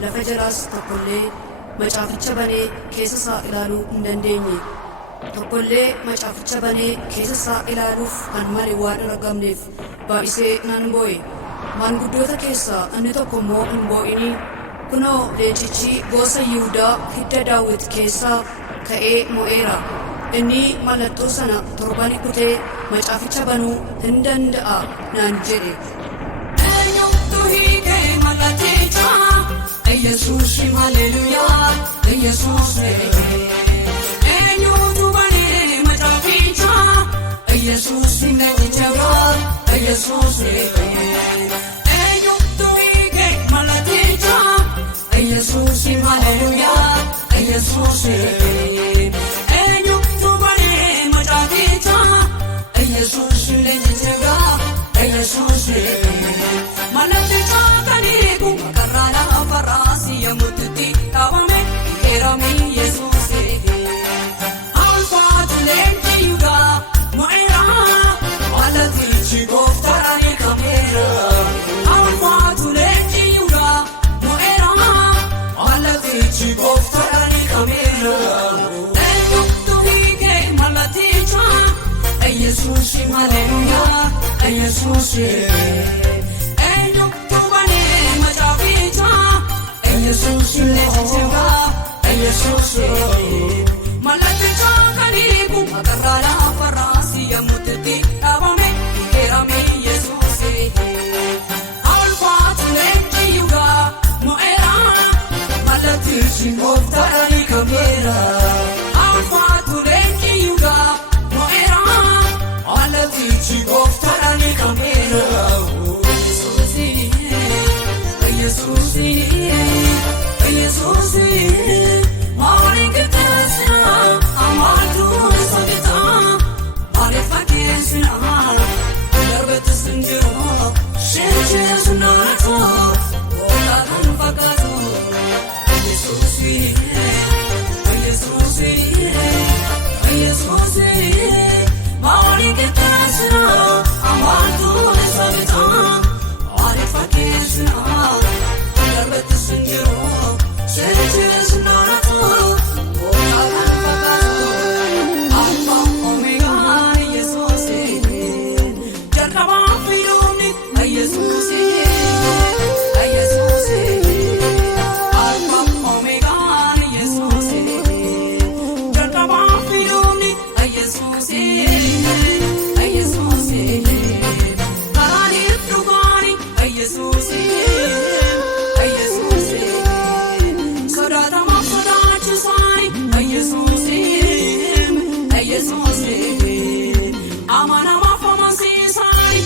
lafa jalaas tokkollee macaaficha banee keessa isaa ilaaluu hin dandeenye. Tokkollee macaaficha banee keessa isaa ilaaluuf kan malee waan hin argamneef baay'isee nan boo'e. Maanguddoota keessaa inni tokko immoo hin boo'inii. Kunoo leencichi gosa Yihudaa hidda Daawit keessaa ka'ee mo'eera. Inni mallattoo sana torban kutee macaaficha banuu hin danda'a naan jedhe. Jesus, hallelujah, Jesus, enyutu bani mataficha, Jesus, nejitaba, Jesus, enyutu ike malaticha, Jesus, hallelujah, Jesus, enyutu bani mataficha, Jesus, nejitaba, Jesus, malaticha kaniku karana farasi yamutti kawame kerame Jesus alfa tulenti yuga moira walati chigoftarani kamera alfa tulenti yuga moira walati chigoftarani kamera eyo tuhike malaticha Jesus hallelujah Jesus Jesus, nejitaba, Jesus, malaticha kaniku karana farasi yamutti kawame kerame Jesus alfa tulenti yuga moera malati chigoftarani kamera alfa tulenti yuga moera malati chigoftarani kamera Jesus, Jesus, morning kitesna, amatu sabita, marifakesna, darbet sinjiro, sheches nato, ola fakatu. Jesus, Jesus, Jesus, morning kitesna, amatu sabita, marifakesna. Amana ma famansi sai